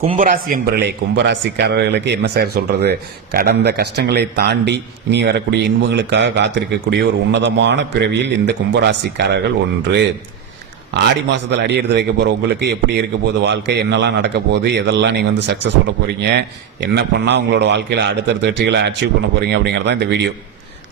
கும்பராசி என்பர்களே கும்பராசிக்காரர்களுக்கு என்ன சார் சொல்றது? கடந்த கஷ்டங்களை தாண்டி இனி வரக்கூடிய இன்பங்களுக்காக காத்திருக்கக்கூடிய ஒரு உன்னதமான பிறவியில் இந்த கும்பராசிக்காரர்கள் ஒன்று. ஆடி மாதத்தில் அடி எடுத்து வைக்க போற உங்களுக்கு எப்படி இருக்க போகுது வாழ்க்கை? என்னெல்லாம் நடக்க போகுது? எதெல்லாம் நீங்க வந்து சக்சஸ் பண்ண போறீங்க? என்ன பண்ணா உங்களோட வாழ்க்கையில அடுத்தடுத்த வெற்றிகளை அச்சீவ் பண்ண போறீங்க அப்படிங்கறது தான் இந்த வீடியோ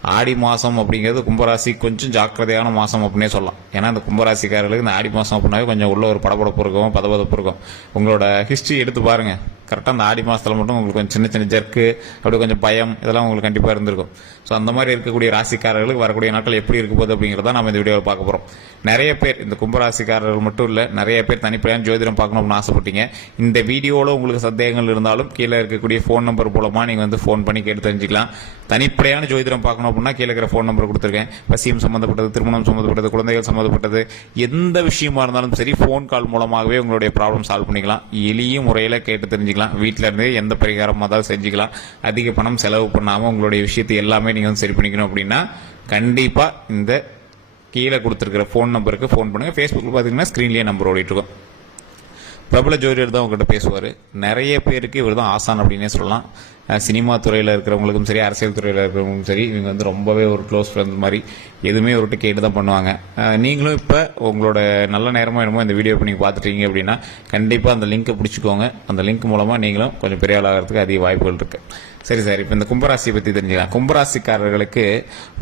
ஆடி மாதம் அப்படிங்கிறது கும்பராசி கொஞ்சம் ஜாக்கிரதையான மாதம் அப்படின்னே சொல்லலாம். ஏன்னா இந்த கும்பராசிக்காரர்களுக்கு இந்த ஆடி மாதம் அப்படின்னாவே கொஞ்சம் உள்ள ஒரு படபடப்பு இருக்கும் பதபதப்பு இருக்கும். உங்களோட ஹிஸ்ட்ரி எடுத்து பாருங்கள் கரெக்டாக அந்த ஆடி மாதத்தில் மட்டும் உங்களுக்கு கொஞ்சம் சின்ன சின்ன ஜர்க்கு அப்படி கொஞ்சம் பயம் இதெல்லாம் உங்களுக்கு கண்டிப்பாக இருந்திருக்கும். ஸோ அந்த மாதிரி இருக்கக்கூடிய ராசிக்காரர்களுக்கு வரக்கூடிய நாட்கள் எப்படி இருக்க போகுது அப்படிங்கிறத நம்ம இந்த வீடியோவில் பார்க்க போகிறோம் நிறைய பேர் இந்த கும்பராசிக்காரர்கள் மட்டும் இல்லை நிறைய பேர் தனிப்படையான ஜோதிடம் பார்க்கணும் அப்படின்னு ஆசைப்பட்டீங்க. இந்த வீடியோவில் உங்களுக்கு சந்தேகங்கள் இருந்தாலும் கீழே இருக்கக்கூடிய ஃபோன் நம்பர் மூலமாக நீங்கள் வந்து ஃபோன் பண்ணி கேட்டு தெரிஞ்சுக்கலாம். தனிப்படையான ஜோதிடம் பார்க்கணும் அப்படின்னா கீழே இருக்கிற ஃபோன் நம்பர் கொடுத்துருக்கேன். பசியம் சம்மந்தப்பட்டது திருமணம் சம்மந்தப்பட்டது குழந்தைகள் சம்மந்தப்பட்டது எந்த விஷயமா இருந்தாலும் சரி ஃபோன் கால் மூலமாகவே உங்களுடைய ப்ராப்ளம் சால்வ் பண்ணிக்கலாம். எளிய முறையில் கேட்டு தெரிஞ்சுக்கலாம். வீட்டில் இருந்தே எந்த பரிகாரமாக இருந்தாலும் செஞ்சுக்கலாம். அதிக பணம் செலவு பண்ணாமல் உங்களுடைய விஷயத்தை எல்லாமே நீங்கள் வந்து சரி பண்ணிக்கணும் அப்படின்னா கண்டிப்பாக இந்த கீழே கொடுத்துருக்கிற ஃபோன் நம்பருக்கு ஃபோன் பண்ணுங்கள் ஃபேஸ்புக்கில் பார்த்தீங்கன்னா ஸ்க்ரீன்லேயே நம்பர் ஓடிட்டு இருக்கும். பிரபல ஜோதிடர் தான் உங்கள்கிட்ட பேசுவார். நிறைய பேருக்கு இவர் தான் ஆசான் அப்படின்னே சொல்லலாம். சினிமா துறையில் இருக்கிறவங்களுக்கும் சரி அரசியல் துறையில் இருக்கிறவங்களுக்கும் சரி இவங்க வந்து ரொம்பவே ஒரு க்ளோஸ் ஃப்ரெண்ட் மாதிரி எதுவுமே அவர்கிட்ட கேட்டு தான் பண்ணுவாங்க நீங்களும் இப்போ உங்களோட நல்ல நேரமாக என்னமோ இந்த வீடியோ இப்போ நீங்கள் பார்த்துட்டீங்க அப்படின்னா கண்டிப்பாக அந்த லிங்க்கை பிடிச்சிக்கோங்க. அந்த லிங்க் மூலமாக நீங்களும் கொஞ்சம் பெரிய ஆளாகிறதுக்கு அதிக வாய்ப்புகள் இருக்கு. சரி சார் இப்போ இந்த கும்பராசியை பற்றி தெரிஞ்சுக்கலாம். கும்பராசிக்காரர்களுக்கு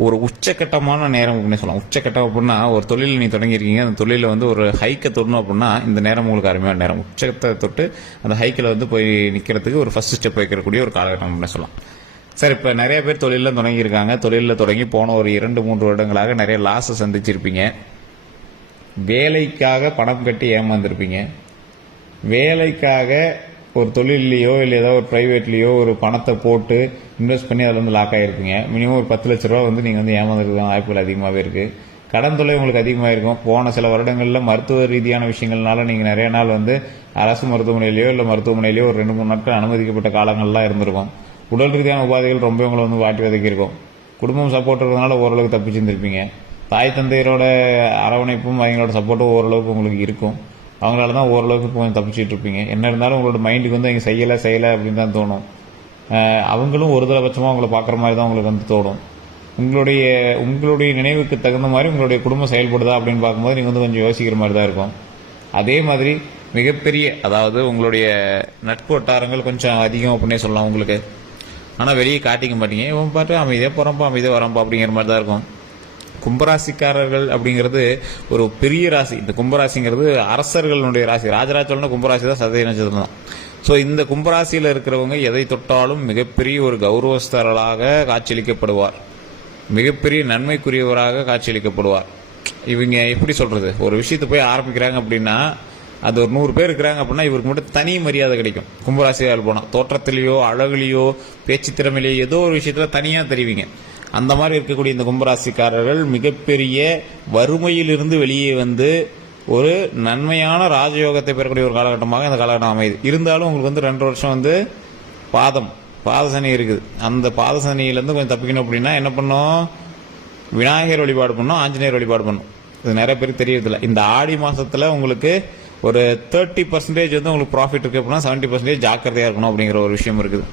ஒரு உச்சக்கட்டமான நேரம் அப்படின்னு சொல்லலாம். உச்சக்கட்டம் அப்படின்னா ஒரு தொழில் நீ தொடங்கியிருக்கீங்க. அந்த தொழிலில் வந்து ஒரு ஹைக்கை தொடணும் அப்படின்னா இந்த நேரம் உங்களுக்கு அருமையான நேரம். உச்சத்தை தொட்டு அந்த ஹைக்கில் வந்து போய் நிற்கிறதுக்கு ஒரு ஃபர்ஸ்ட் ஸ்டெப் வைக்கக்கூடிய ஒரு காலகட்டம் அப்படின்னு சொல்லலாம். சார் இப்போ நிறைய பேர் தொழிலில் தொடங்கியிருக்காங்க. தொழிலில் தொடங்கி போன ஒரு இரண்டு மூன்று வருடங்களாக நிறைய லாஸை சந்திச்சிருப்பீங்க. வேலைக்காக பணம் கட்டி ஏமாந்துருப்பீங்க. வேலைக்காக ஒரு தொழிலையோ இல்லை ஏதோ ஒரு ப்ரைவேட்லேயோ ஒரு பணத்தை போட்டு இன்வெஸ்ட் பண்ணி அதில் வந்து லாக் ஆகிருப்பீங்க மினிமம் ஒரு பத்து லட்ச ரூபா வந்து நீங்கள் வந்து ஏமாந்துருக்க வாய்ப்புகள் அதிகமாகவே இருக்குது கடன் தொல்லை உங்களுக்கு அதிகமாக இருக்கும் போன சில வருடங்களில் மருத்துவ ரீதியான விஷயங்கள்னால நீங்கள் நிறைய நாள் வந்து அரசு மருத்துவமனையிலையோ இல்லை மருத்துவமனையிலையோ ஒரு ரெண்டு மூணு நாட்கள் அனுமதிக்கப்பட்ட காலங்கள்லாம் இருந்திருக்கும். உடல் ரீதியான உபாதைகள் ரொம்ப உங்களை வந்து வாட்டி வதக்கியிருக்கும் குடும்பம் சப்போர்ட் இருக்கிறதுனால ஓரளவுக்கு தப்பிச்சிருந்திருப்பீங்க. தாய் தந்தையரோட அரவணைப்பும் அவங்களோட சப்போர்ட்டும் ஓரளவுக்கு உங்களுக்கு இருக்கும். அவங்களால தான் ஓரளவுக்கு கொஞ்சம் தப்பிச்சிட்டு இருப்பீங்க. என்ன இருந்தாலும் உங்களோட மைண்டுக்கு வந்து அவங்க செய்யலை செய்யலை அப்படின்னு தான் தோணும். அவங்களும் ஒரு தடபட்சமாக உங்களை பார்க்குற மாதிரி தான் உங்களுக்கு வந்து தோணும். உங்களுடைய உங்களுடைய நினைவுக்கு தகுந்த மாதிரி உங்களுடைய குடும்பம் செயல்படுதா அப்படின்னு பார்க்கும்போது நீங்கள் வந்து கொஞ்சம் யோசிக்கிற மாதிரி தான் இருக்கும். அதே மாதிரி மிகப்பெரிய அதாவது உங்களுடைய நட்பு வட்டாரங்கள் கொஞ்சம் அதிகம் அப்படின்னே சொல்லலாம் உங்களுக்கு. ஆனால் வெளியே காட்டிக்க மாட்டீங்க. இவன் பாட்டு அமைதியாக போகிறப்பா அமைதியாக வரம்பா அப்படிங்கிற மாதிரி தான் இருக்கும். கும்பராசிக்காரர்கள் அப்படிங்கிறது ஒரு பெரிய ராசி. இந்த கும்பராசிங்கிறது அரசர்களுடைய ராசி. ராஜராஜ சோழன் கும்பராசி தான் சதய நட்சத்திரம் தான். ஸோ இந்த கும்பராசியில் இருக்கிறவங்க எதை தொட்டாலும் மிகப்பெரிய ஒரு கௌரவஸ்தரலாக காட்சியளிக்கப்படுவார். மிகப்பெரிய நன்மைக்குரியவராக காட்சியளிக்கப்படுவார். இவங்க எப்படி சொல்கிறது ஒரு விஷயத்தை போய் ஆரம்பிக்கிறாங்க அப்படின்னா அது ஒரு நூறு பேர் இருக்கிறாங்க அப்படின்னா இவருக்கு மட்டும் தனி மரியாதை கிடைக்கும். கும்பராசியால் போனால் தோற்றத்திலேயோ அழகுலேயோ பேச்சு திறமையிலேயோ ஏதோ ஒரு விஷயத்தில் தனியாக தெரிவிங்க. அந்த மாதிரி இருக்கக்கூடிய இந்த கும்பராசிக்காரர்கள் மிகப்பெரிய வறுமையிலிருந்து வெளியே வந்து ஒரு நன்மையான ராஜயோகத்தை பெறக்கூடிய ஒரு காலகட்டமாக இந்த காலகட்டம் அமையுது. இருந்தாலும் உங்களுக்கு வந்து ரெண்டு வருஷம் வந்து பாதம். பாதசனி இருக்குது. அந்த பாதசனியிலேருந்து கொஞ்சம் தப்பிக்கணும் அப்படின்னா என்ன பண்ணோம்? விநாயகர் வழிபாடு பண்ணோம் ஆஞ்சநேயர் வழிபாடு பண்ணோம். இது நிறைய பேருக்கு தெரியறதில்ல. இந்த ஆடி மாதத்தில் உங்களுக்கு ஒரு தேர்ட்டி பர்சன்டேஜ் வந்து உங்களுக்கு ப்ராஃபிட் இருக்குது அப்படின்னா செவன்ட்டி பர்சன்டேஜ் ஜாக்கிரதையாக இருக்கணும் அப்படிங்கிற ஒரு விஷயம் இருக்குது.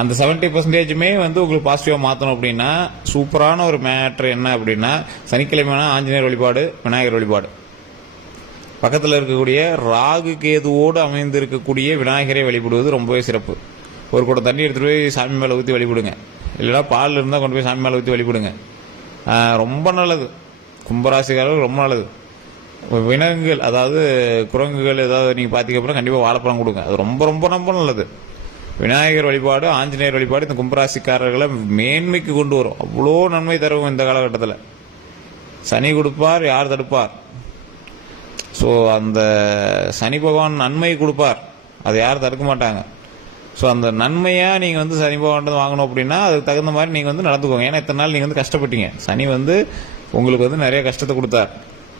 அந்த செவன்ட்டி பர்சன்டேஜுமே வந்து உங்களுக்கு பாசிட்டிவாக மாற்றணும் அப்படின்னா சூப்பரான ஒரு மேட்ரு என்ன அப்படின்னா சனிக்கிழமைனா ஆஞ்சநேயர் வழிபாடு விநாயகர் வழிபாடு. பக்கத்தில் இருக்கக்கூடிய ராகு கேதுவோடு அமைந்து இருக்கக்கூடிய விநாயகரை வழிபடுவது ரொம்பவே சிறப்பு. ஒரு கூட தண்ணி எடுத்துகிட்டு போய் சாமி மேலே ஊற்றி வழிபடுங்க. இல்லைனா பால் இருந்தால் கொண்டு போய் சாமி மேலே ஊற்றி வழிபடுங்க. ரொம்ப நல்லது. கும்பராசிக்காரர்கள் ரொம்ப நல்லது. விலங்குகள் அதாவது குரங்குகள் ஏதாவது நீங்கள் பார்த்திக்கப்புறம் கண்டிப்பாக வாழைப்பழம் கொடுங்க. அது ரொம்ப ரொம்ப ரொம்ப நல்லது. விநாயகர் வழிபாடு ஆஞ்சநேயர் வழிபாடு இந்த கும்பராசிக்காரர்களை மேன்மைக்கு கொண்டு வரும். அவ்வளோ நன்மை தரும் இந்த காலகட்டத்தில். சனி கொடுப்பார் யார் தடுப்பார்? ஸோ அந்த சனி பகவான் நன்மை கொடுப்பார். அதை யாரும் தடுக்க மாட்டாங்க. ஸோ அந்த நன்மையாக நீங்கள் வந்து சனி பகவான் வாங்கணும் அப்படின்னா அதுக்கு தகுந்த மாதிரி நீங்கள் வந்து நடந்துக்கோங்க. ஏன்னா இத்தனை நாள் நீங்கள் வந்து கஷ்டப்பட்டீங்க. சனி வந்து உங்களுக்கு வந்து நிறைய கஷ்டத்தை கொடுத்தார்.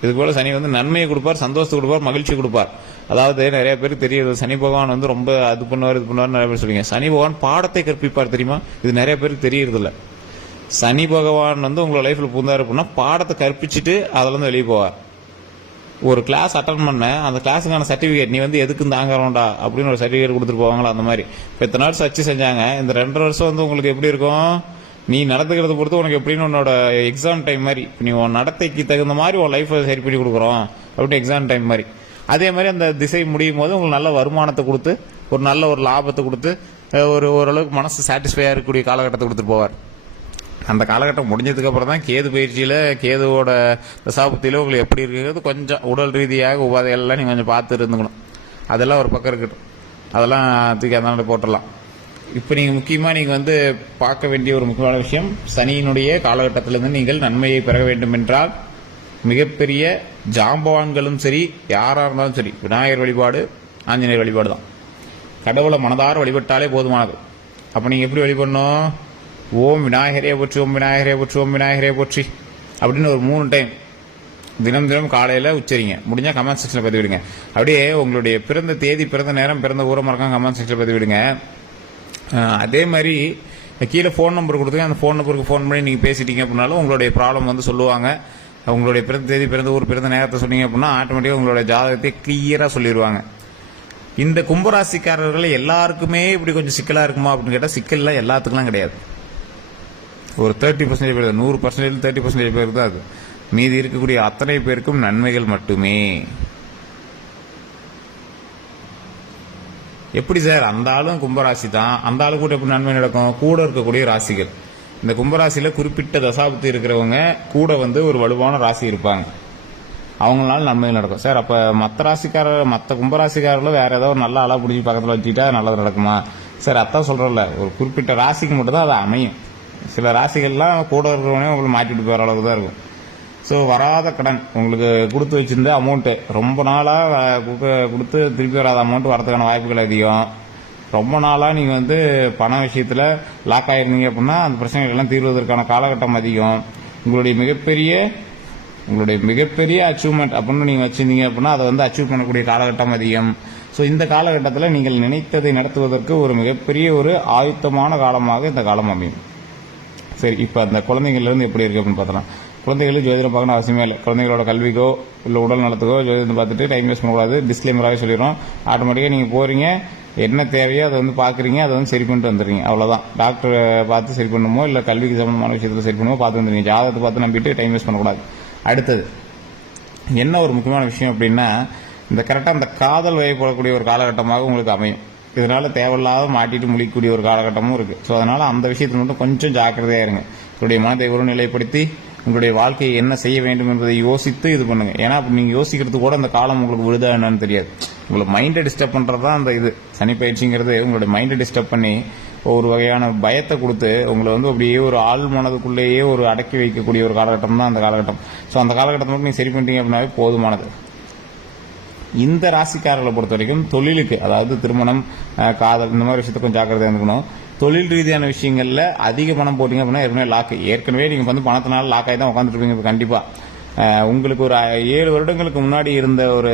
இதுக்கு போல சனி வந்து நன்மையை கொடுப்பார் சந்தோஷத்தை கொடுப்பார் மகிழ்ச்சி கொடுப்பார். அதாவது நிறைய பேருக்கு தெரியுது சனி பகவான் வந்து ரொம்ப அது பண்ணுவார் இது பண்ணுவார் நிறைய பேர் சொல்லுவீங்க சனி பகவான் பாடத்தை கற்பிப்பார் தெரியுமா? இது நிறைய பேருக்கு தெரியறதில்ல. சனி பகவான் வந்து உங்களை லைஃப்ல பூந்தாரு அப்படின்னா பாடத்தை கற்பிச்சுட்டு அதுல இருந்து வெளியே போவார். ஒரு கிளாஸ் அட்டன் பண்ண அந்த கிளாஸுக்கான சர்டிஃபிகேட் நீ வந்து எதுக்கு தாங்கறோம்டா? அப்படின்னு ஒரு சர்டிஃபிகேட் கொடுத்துட்டு போவாங்களா அந்த மாதிரி. இப்போ இத்தனை வருஷம் வச்சு செஞ்சாங்க. இந்த ரெண்டரை வருஷம் வந்து உங்களுக்கு எப்படி இருக்கும்? நீ நடத்துக்கிறத பொறுத்து உனக்கு எப்படின்னு உன்னோட எக்ஸாம் டைம் மாதிரி. நீ உன் நடத்தைக்கு தகுந்த மாதிரி உன் லைஃப்பை சரி பண்ணி கொடுக்குறோம் அப்படின்னு எக்ஸாம் டைம் மாதிரி. அதே மாதிரி அந்த திசை முடியும் போது உங்களுக்கு நல்ல வருமானத்தை கொடுத்து ஒரு நல்ல ஒரு லாபத்தை கொடுத்து ஒரு ஓரளவுக்கு மனசு சாட்டிஸ்ஃபையாக இருக்கக்கூடிய காலகட்டத்தை கொடுத்துட்டு போவார். அந்த காலகட்டம் முடிஞ்சதுக்கு அப்புறம் தான் கேது பயிற்சியில கேதுவோட தசாபத்தியில உங்களுக்கு எப்படி இருக்கிறது கொஞ்சம் உடல் ரீதியாக உபாதைகள்லாம் நீங்கள் கொஞ்சம் பார்த்து இருந்துக்கணும். அதெல்லாம் ஒரு பக்கம் இருக்கட்டும். அதெல்லாம் தூக்கி அதனால போட்டுடலாம். இப்போ நீங்கள் முக்கியமாக நீங்கள் வந்து பார்க்க வேண்டிய ஒரு முக்கியமான விஷயம் சனியினுடைய காலகட்டத்திலிருந்து நீங்கள் நன்மையை பெற வேண்டும் என்றால் மிகப்பெரிய ஜாம்பவான்களும் சரி யாராக இருந்தாலும் சரி விநாயகர் வழிபாடு ஆஞ்சநேயர் வழிபாடு தான் கடவுளை மனதார வழிபட்டாலே போதுமானது. அப்போ நீங்கள் எப்படி வழிபடணும்? ஓம் விநாயகரே போற்றி ஓம் விநாயகரே போற்றி ஓம் விநாயகரே போற்றி. அப்படின்னு ஒரு மூணு டைம் தினம் தினம் காலையில் உச்சரிங்க. முடிஞ்சால் கமெண்ட் செக்ஷனில் பதிவிடுங்க. அப்படியே உங்களுடைய பிறந்த தேதி பிறந்த நேரம் பிறந்த ஊரம் மறக்காம கமெண்ட் செக்ஷனில் பதிவிடுங்க. அதே மாதிரி கீழே ஃபோன் நம்பர் கொடுத்துங்க. அந்த ஃபோன் நம்பருக்கு ஃபோன் பண்ணி நீங்கள் பேசிட்டீங்க அப்படின்னாலும் உங்களுடைய ப்ராப்ளம் வந்து சொல்லுவாங்க. உங்களுடைய பிறந்த தேதி பிறந்த ஊர் பிறந்த நேரத்தை சொன்னீங்க அப்படின்னா ஆட்டோமேட்டிக்காக உங்களுடைய ஜாதகத்தை கிளியராக சொல்லிடுவாங்க இந்த கும்பராசிக்காரர்கள் எல்லாருக்குமே இப்படி கொஞ்சம் சிக்கலாக இருக்குமா அப்படின்னு கேட்டால் சிக்கல்லாம் எல்லாத்துக்குலாம் கிடையாது. ஒரு தேர்ட்டி பர்சன்டேஜ் பேர் நூறு பர்சன்டேஜ் தேர்ட்டி பர்சன்டேஜ் பேர் தான் அது. மீதி இருக்கக்கூடிய அத்தனை பேருக்கும் நன்மைகள் மட்டுமே. எப்படி சார்? அந்த ஆளும் கும்பராசி தான். அந்த ஆளு கூட எப்படி நன்மை நடக்கும்? கூட இருக்கக்கூடிய ராசிகள். இந்த கும்பராசியில் குறிப்பிட்ட தசாபத்து இருக்கிறவங்க கூட வந்து ஒரு வலுவான ராசி இருப்பாங்க. அவங்களால நன்மை நடக்கும். சார் அப்போ மற்ற ராசிக்காரர் மற்ற கும்பராசிக்காரர்களும் வேற ஏதோ ஒரு நல்ல ஆளாக பிடிச்சி பக்கத்தில் வச்சுக்கிட்டா நல்லது நடக்குமா? சார் அதான் சொல்கிறோம்ல ஒரு குறிப்பிட்ட ராசிக்கு மட்டும் தான் அது அமையும். சில ராசிகள்லாம் கூட இருக்கிறவனே உங்களுக்கு மாட்டிட்டு போகிற அளவுக்கு தான் இருக்கும். ஸோ வராத கடன் உங்களுக்கு கொடுத்து வச்சிருந்த அமௌண்ட்டு ரொம்ப நாளாக கொடுத்து திருப்பி வராத அமௌண்ட் வரதுக்கான வாய்ப்புகள் அதிகம். ரொம்ப நாளாக நீங்கள் வந்து பண விஷயத்தில் லாக் ஆகிருந்தீங்க அப்படின்னா அந்த பிரச்சனைகள் எல்லாம் தீர்வதற்கான காலகட்டம் அதிகம். உங்களுடைய மிகப்பெரிய உங்களுடைய மிகப்பெரிய அச்சீவ்மெண்ட் அப்படின்னு நீங்கள் வச்சுருந்தீங்க அப்படின்னா அதை வந்து அச்சீவ் பண்ணக்கூடிய காலகட்டம் அதிகம். ஸோ இந்த காலகட்டத்தில் நீங்கள் நினைத்ததை நடத்துவதற்கு ஒரு மிகப்பெரிய ஒரு ஆயுத்தமான காலமாக இந்த காலம் அமையும். சரி இப்போ அந்த குழந்தைங்கள்லேருந்து எப்படி இருக்கு அப்படின்னு பார்த்தலாம் குழந்தைகளும் ஜோதிடம் பார்க்கணும் அவசியமே இல்லை. குழந்தைகளோட கல்விக்கோ இல்லை உடல் நலத்துக்கோ ஜோதிடம் பார்த்துட்டு டைம் வேஸ்ட் பண்ணக்கூடாது. டிஸ்க்ளைமராகவே சொல்லிடுறோம். ஆட்டோமேட்டிக்காக நீங்கள் போகிறீங்க என்ன தேவையோ அதை வந்து பார்க்குறீங்க அதை வந்து சரி பண்ணிட்டு வந்துடுறீங்க. அவ்வளோதான் டாக்டரை பார்த்து சரி பண்ணுமோ இல்லை கல்விக்கு சம்மந்தமான விஷயத்தில் சரி பண்ணுமோ பார்த்து வந்துடுங்க ஜாதகத்தை பார்த்து நம்பிட்டு டைம் வேஸ்ட் பண்ணக்கூடாது. அடுத்தது என்ன ஒரு முக்கியமான விஷயம் அப்படின்னா இந்த கரெக்டாக அந்த காதல் வயப்படக்கூடிய ஒரு காலகட்டமாக உங்களுக்கு அமையும். இதனால தேவையில்லாத மாட்டிட்டு முழிக்கக்கூடிய ஒரு காலகட்டமும் இருக்கு. ஸோ அதனால அந்த விஷயத்தில் மட்டும் கொஞ்சம் ஜாக்கிரதையா இருங்க. உங்களுடைய மனதை ஒரு நிலைப்படுத்தி உங்களுடைய வாழ்க்கையை என்ன செய்ய வேண்டும் என்பதை யோசித்து இது பண்ணுங்க. ஏன்னா அப்ப நீங்க யோசிக்கிறது கூட அந்த காலம் உங்களுக்கு விழுதா என்னன்னு தெரியாது. உங்களுக்கு மைண்டை டிஸ்டர்ப் பண்றது தான் அந்த இது. சனி பயிற்சிங்கிறது உங்களுடைய மைண்டை டிஸ்டர்ப் பண்ணி ஒரு வகையான பயத்தை கொடுத்து உங்களை வந்து அப்படியே ஒரு ஆள் மனதுக்குள்ளேயே ஒரு அடக்கி வைக்கக்கூடிய ஒரு காலகட்டம் தான் அந்த காலகட்டம். ஸோ அந்த காலகட்டத்தை மட்டும் நீங்க சரி பண்ணிட்டீங்க அப்படின்னாவே போதுமானது. இந்த ராசிக்காரர்களை பொறுத்த வரைக்கும் தொழிலுக்கு அதாவது திருமணம் காதல் இந்த மாதிரி விஷயத்த கொஞ்சம் ஜாக்கிரதையா இருந்துக்கணும் தொழில் ரீதியான விஷயங்கள்ல அதிக பணம் போட்டீங்க அப்படின்னா ஏற்கனவே லாக்கு ஏற்கனவே நீங்க வந்து பணத்தினால லாக் ஆகி தான் உட்காந்துருப்பீங்க இப்போ கண்டிப்பா. உங்களுக்கு ஒரு ஏழு வருடங்களுக்கு முன்னாடி இருந்த ஒரு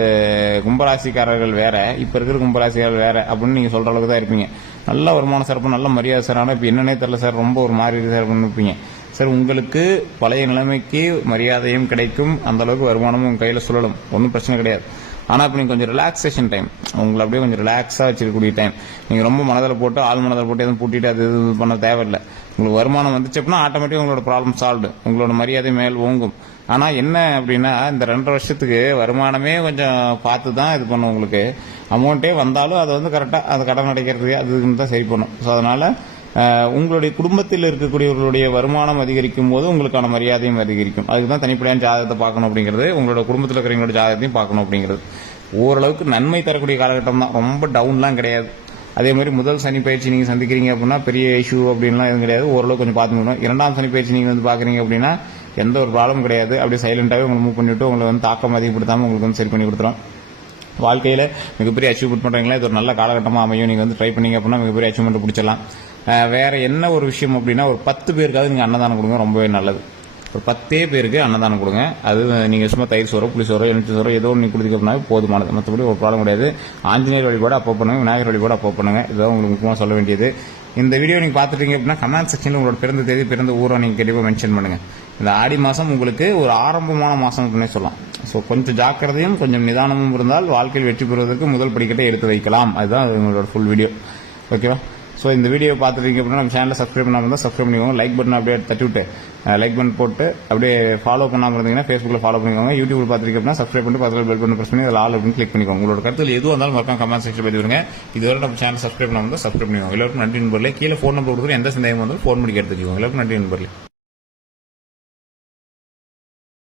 கும்பராசிக்காரர்கள் வேற இப்ப இருக்கிற கும்பராசிக்காரர்கள் வேற அப்படின்னு நீங்க சொல்ற அளவுக்கு தான் இருப்பீங்க. நல்ல வருமான சிறப்பு நல்ல மரியாதை சார் ஆனால் இப்போ என்னன்னே தெரியல சார் ரொம்ப ஒரு மாதிரி சார் அப்படின்னு இருப்பீங்க. சார் உங்களுக்கு பழைய நிலைமைக்கு மரியாதையும் கிடைக்கும் அந்த அளவுக்கு வருமானமும் கையில் கையில சொல்லணும் ஒன்றும் பிரச்சனை கிடையாது. ஆனால் இப்போ நீங்கள் கொஞ்சம் ரிலாக்ஸேஷன் டைம் உங்களை அப்படியே கொஞ்சம் ரிலாக்ஸாக வச்சிருக்கக்கூடிய டைம் நீங்கள் ரொம்ப மனதில் போட்டு ஆள் மனதில் போட்டு எதுவும் பூட்டிட்டு அது இது பண்ண தேவையில்லை. உங்களுக்கு வருமானம் வந்துச்சு அப்படின்னா ஆட்டோமேட்டிக் உங்களோட ப்ராப்ளம் சால்வ்டு உங்களோட மரியாதை மேல் ஓங்கும். ஆனால் என்ன அப்படின்னா இந்த ரெண்டரை வருஷத்துக்கு வருமானமே கொஞ்சம் பார்த்து தான் இது பண்ணும் உங்களுக்கு. அமௌண்ட்டே வந்தாலும் அதை வந்து கரெக்டாக அது கடன் அடைக்கிறதுக்கு அதுக்குன்னு தான் சரி பண்ணும். ஸோ அதனால் உங்களுடைய குடும்பத்தில் இருக்கக்கூடியவர்களுடைய வருமானம் அதிகரிக்கும் போது உங்களுக்கான மரியாதையும் அதிகரிக்கும். அதுக்கு தான் தனிப்படையான ஜாதகத்தை பார்க்கணும் அப்படிங்கிறது உங்களோட குடும்பத்தில் இருக்கிறவங்களோட ஜாதகத்தையும் பார்க்கணும் அப்படிங்கிறது. ஓரளவுக்கு நன்மை தரக்கூடிய காலகட்டம் தான். ரொம்ப டவுன்லாம் கிடையாது. அதே மாதிரி முதல் சனி பயிற்சி நீங்க சந்திக்கிறீங்க அப்படின்னா பெரிய இஷ்யூ அப்படின்லாம் எதுவும் கிடையாது. ஓரளவு கொஞ்சம் பார்த்துக்கணும் இரண்டாம் சனி பயிற்சி நீங்க வந்து பாக்குறீங்க அப்படின்னா எந்த ஒரு ப்ராப்ளம் கிடையாது. அப்படியே சைலண்டாகவே உங்களை மூவ் பண்ணிவிட்டு உங்களை வந்து தாக்கம் அதிகப்படுத்தாமல் உங்களுக்கு வந்து சரி பண்ணி கொடுத்துரும். வாழ்க்கையில் மிகப்பெரிய அச்சீவ்மெண்ட் பண்ணுறீங்களா இது ஒரு நல்ல காலகட்டமாக அமையும். நீங்கள் வந்து ட்ரை பண்ணீங்க அப்படின்னா மிகப்பெரிய அச்சீவ்மெண்ட் பிடிச்சிடலாம். வேறு என்ன ஒரு விஷயம் அப்படின்னா ஒரு பத்து பேருக்காவது நீங்கள் அன்னதானம் கொடுங்க ரொம்பவே நல்லது. ஒரு பத்தே பேருக்கு அன்னதானம் கொடுங்க. அது நீங்கள் சும்மா தயிர் சோறோ புளி சோறோ எலுமிச்சை சோறோ ஏதோ ஒன்று கொடுத்தீங்க அப்படின்னா போதுமானது. மற்றபடி ஒரு ப்ராப்ளம் கிடையாது. ஆஞ்சநேயர் வழிபாடு அப்போ பண்ணுங்க விநாயகர் வழிபாடு அப்போ பண்ணுங்க. இதுதான் உங்களுக்கு முக்கியமாக சொல்ல வேண்டியது. இந்த வீடியோ நீங்கள் பார்த்துட்டீங்க அப்படின்னா கமெண்ட் செக்ஷனில் உங்களோட பிறந்த தேதி பிறந்த ஊரை நீங்கள் கண்டிப்பாக மென்ஷன் பண்ணுங்கள் இந்த ஆடி மாதம் உங்களுக்கு ஒரு ஆரம்பமான மாதம் அப்படின்னு சொல்லலாம். ஸோ கொஞ்சம் ஜாக்கிரதையும் கொஞ்சம் நிதானமும் இருந்தால் வாழ்க்கையில் வெற்றி பெறுவதற்கு முதல் படிக்கட்டை எடுத்து வைக்கலாம். அதுதான் உங்களோட ஃபுல் வீடியோ ஓகேவா ஸோ இந்த வீடியோ பார்த்துருக்கீங்க அப்படின்னா நம்ம சேனலை சப்ஸ்கிரைப் பண்ணாமல் இருந்தால் சப்ஸ்கிரைப் பண்ணிக்கோங்க. லைக் பட்டன் அப்படியே தட்டி விட்டு லைக் பட்டன் போட்டு அப்படியே ஃபாலோ பண்ணாமல் இருந்தீங்கன்னா ஃபேஸ்புக்கில் ஃபாலோ பண்ணிக்கோங்க. யூடியூப் பார்த்துருக்கீங்க அப்படின்னா சப்ஸ்கிரைப் பண்ணிட்டு பக்கத்தில் பெல் பட்டன் ப்ரெஸ் பண்ணி அதில் ஆல் அப்படின்னு கிளிக் பண்ணிக்கோங்க. உங்களோட கருத்தில் எதுவும் இருந்தாலும் மறக்காம கமெண்ட் செக்ஷன் பதிவு விடுங்க இதுவரை நம்ம சேனல் சப்ஸ்கிரைப் பண்ணாமல் இருந்தால் சப்ஸ்கிரைப் பண்ணிக்கோங்க. எல்லாருக்கும் நன்றி நண்பர்களே. கீழே ஃபோன் நம்பர் கொடுத்துட்டு எந்த சந்தேகம் வந்தாலும் ஃபோன் பண்ணி எடுத்துக்கோங்க எல்லாருக்கும் நன்றி நண்பர்களே.